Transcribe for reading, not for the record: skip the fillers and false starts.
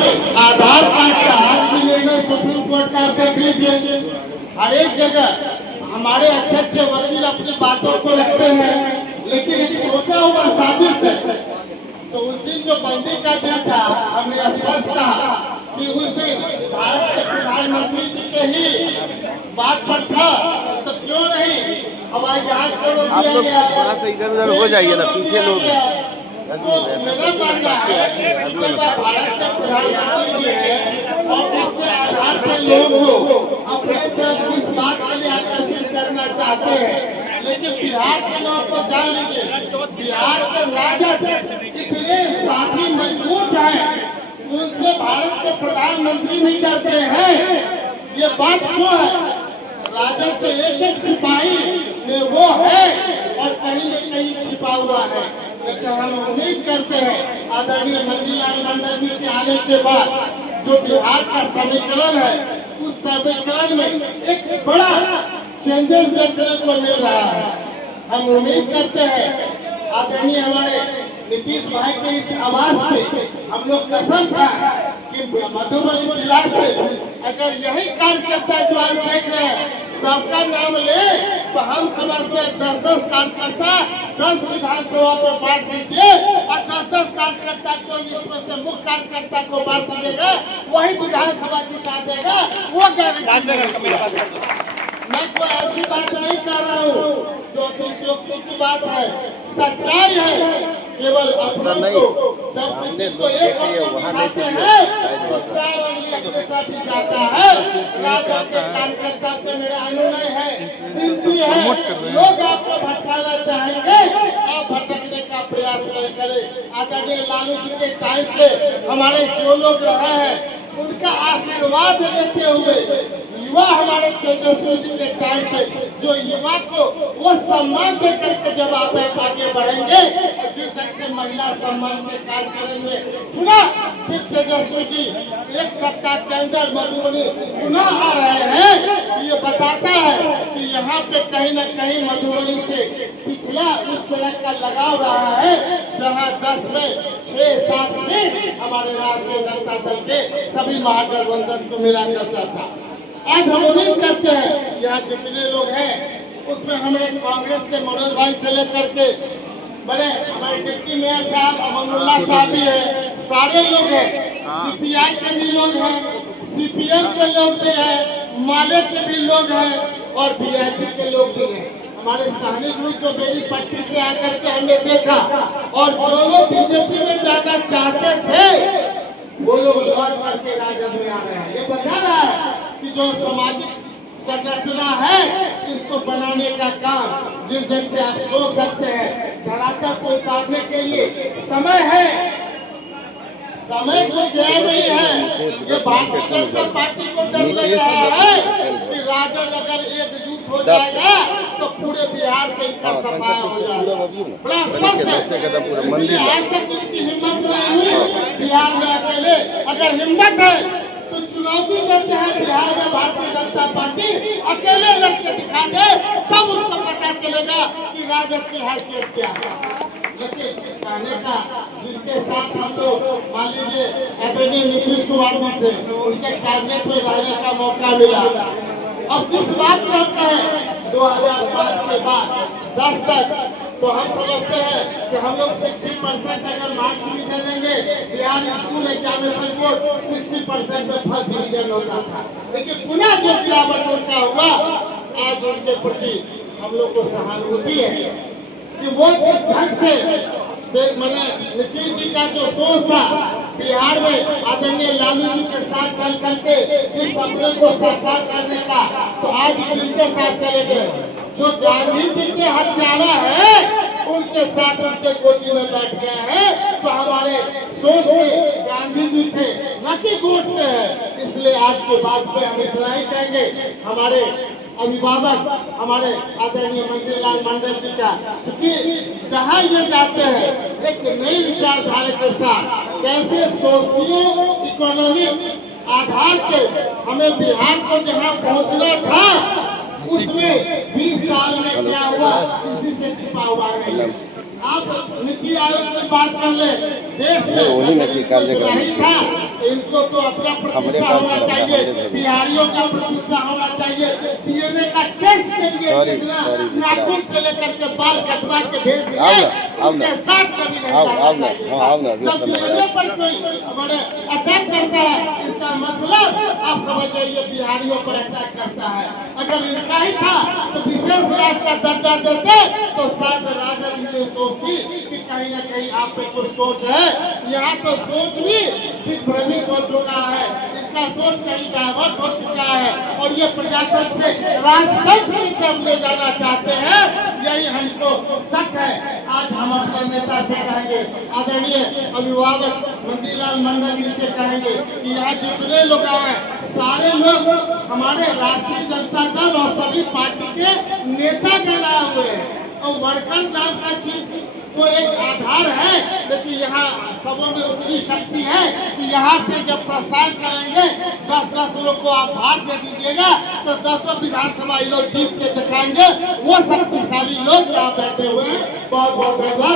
आधार card का आज भी निर्णय सुप्रीम कोर्ट का देख लीजिए। हर एक जगह हमारे अच्छे अच्छे वकील अपनी बातों को रखते हैं, लेकिन एक सोचा हुआ साजिश है। तो उस दिन जो बंदी का दिन था, हमने स्पष्ट कहा कि उस दिन भारत के प्रधानमंत्री जी के ही बात पर था, तो क्यों नहीं हवाई जहाज को रोक दिया गया? थोड़ा सा इधर उधर हो जाइए ना, पीछे लोग। तो मेरा मानना है कि भारत के प्रधानमंत्री जी है और उसके आधार पर लोग अपने तरफ इस बात के लिए आकर्षित करना चाहते हैं। लेकिन बिहार के लोग को जान लीजिए, बिहार के राजद इतने साथी मजबूत हैं, उनसे भारत के प्रधानमंत्री भी डरते हैं। ये बात क्यों है? राजद के एक एक सिपाही में वो है और कहीं न कहीं छिपा हुआ है। लेकिन हम उम्मीद करते हैं आदरणीय मंडीलाल मंडल जी के आने के बाद जो बिहार का समीकरण है, उस समीकरण में एक बड़ा चेंजेस देखने को मिल रहा है। हम उम्मीद करते हैं आदरणीय हमारे नीतीश भाई के इस आवाज पे हम लोग कसम था कि मधुबनी जिला से अगर यही कार्यकर्ता जो आज देख रहे हैं सबका नाम ले, तो हम समझते हैं 10-10 कार्यकर्ता 10 विधानसभा पे बांट दीजिए और 10-10 कार्यकर्ता को इसमें से मुख्य कार्यकर्ता को बांट दीजिएगा, वही विधानसभा जिता देगा। वो मैं कोई ऐसी बात नहीं कर रहा हूँ जो अतिशयोक्ति की बात है, सच्चाई है। केवल अपनों को जब किसी को एक दिखाते हैं तो 4 उंगली अपने साथ ही जाता है। राजद के कार्यकर्ता से मेरा अनुनय है, विनती है, लोग आपको भटकाना चाहेंगे, आप भटकने का प्रयास नहीं करें। आदरणीय लालू जी के टाइम पे हमारे जो लोग रहे हैं उनका आशीर्वाद लेते हुए युवा हमारे तेजस्वी जी के टाइम पे जो युवा को वो सम्मान दे करके जब आप आगे बढ़ेंगे, जिस ढंग से महिला सम्मान के कार्य करेंगे, पुनः फिर तेजस्वी जी एक सप्ताह के अंदर मधुबनी पुनः आ रहे हैं, ये बताता है कि यहाँ पे कहीं न कहीं मधुबनी से पिछला उस तरह का लगाव रहा है जहाँ 10 में 6-7 सीट हमारे राष्ट्रीय जनता दल के सभी महागठबंधन को मिला करता था। आज हम उम्मीद करते हैं यहाँ जितने लोग हैं उसमें हमें कांग्रेस के मनोज भाई से लेकर के बड़े हमारे डिप्टी मेयर साहब अमनुल्लाह साहब भी है, सारे लोग हैं, सीपीआई के भी लोग हैं, सीपीएम के लोग भी हैं, माले के भी लोग हैं और वीआईपी के लोग भी हैं। हमारे सहनी ग्रुप जो बेली पट्टी से आकर के हमने देखा और जो लोग बीजेपी में जाना चाहते थे वो लोग लौट करके राजद में आ रहे हैं। ये बता रहा है कि जो सामाजिक संरचना है इसको बनाने का काम जिस ढंग से आप सोच सकते हैं धरातल को उतारने के लिए समय है, समय कोई गया नहीं है। ये भारतीय जनता पार्टी को डर लग रहा है कि राजद अगर एकजुट हो जाएगा तो पूरे बिहार से इनका सफाया हो जाएगा। बड़ा स्पष्ट है, आज तक इनकी हिम्मत नहीं हुई बिहार में अकेले। अगर हिम्मत है तो चुनौती देते हैं बिहार में भारतीय जनता पार्टी अकेले लड़के दिखा दे, तब उसको पता चलेगा कि राजद की हैसियत क्या है। लेकिन कहने का जिनके साथ हम लोग मान लीजिए आदरणीय नीतीश कुमार जी थे, उनके कैबिनेट में रहने का मौका मिला। अब किस बात से हम कहें 2005 के बाद 10 तक तो हम समझते हैं कि हम लोग 60% अगर मार्क्स भी दे देंगे, बिहार स्कूल एग्जामिनेशन बोर्ड 60% में फर्स्ट डिवीजन होता था। लेकिन पुनः जो गिरावट उनका हुआ, आज उनके प्रति हम लोग को सहानुभूति है कि वो जिस ढंग से मैंने नीतीश जी का जो सोच था बिहार में आदरणीय लालू जी के साथ चल करके जिस सपने को साकार करने का, तो आज जिनके साथ चले गए जो गांधी जी के हत्यारा है उनके साथ उनके गोदी में बैठ गए हैं। तो हमारे सोच में गांधी जी थे न कि गोडसे है। इसलिए आज के बाद पे हम इतना ही कहेंगे, हमारे अभिभावक हमारे आदरणीय मंडीलाल मंडल जी का, क्योंकि जहाँ ये जाते हैं एक नई विचारधारा के साथ कैसे सोशियो इकोनॉमिक आधार पे हमें बिहार को जहाँ पहुँचना था उसमें 20 साल में क्या हुआ किसी से छिपा हुआ नहीं। आप नीति आयोग की बात कर ले, देश में वही नसीब कार्यक्रम नहीं था, इनको तो अपना प्रतिष्ठा होना चाहिए, बिहारियों का प्रतिष्ठा होना चाहिए। डीएनए का टेस्ट के लिए नाखून से लेकर के बाल कटवा के भेज दिए, उनके साथ कभी नहीं जाना चाहिए। जब डीएनए पर कोई हमारे अटैक करता है, इसका मतलब आप समझ जाइए बिहारियों पर अटैक करता है। अगर इनका ही था तो विशेष राज्य का दर्जा देते तो शायद राजद ये सोचती कि कहीं न कहीं आप पे कुछ सोच है। यहाँ तो सोच भी दिग्भ्रमित हो चुका है, इनका सोच कहीं डाइवर्ट हो चुका है और ये प्रजातंत्र से राजतंत्र की तरफ ले जाना चाहते हैं। यही हमको शक है। आज हम अपने नेता से कहेंगे, आदरणीय अभिभावक मंत्रीलाल मंडल जी से कहेंगे कि यहाँ जितने लोग आए सारे लोग हमारे राष्ट्रीय जनता दल और सभी पार्टी के नेता बनाए हुए हैं और वर्कर नाम का चीज तो एक आधार है, लेकिन यहाँ सबों में उतनी शक्ति है कि यहाँ से जब प्रस्थान करेंगे 10-10 लोग को आप भार दे दीजिएगा तो 10 विधानसभा लोग जीत के दिखाएंगे। वो शक्तिशाली लोग यहाँ बैठे हुए हैं। बहुत बहुत धन्यवाद।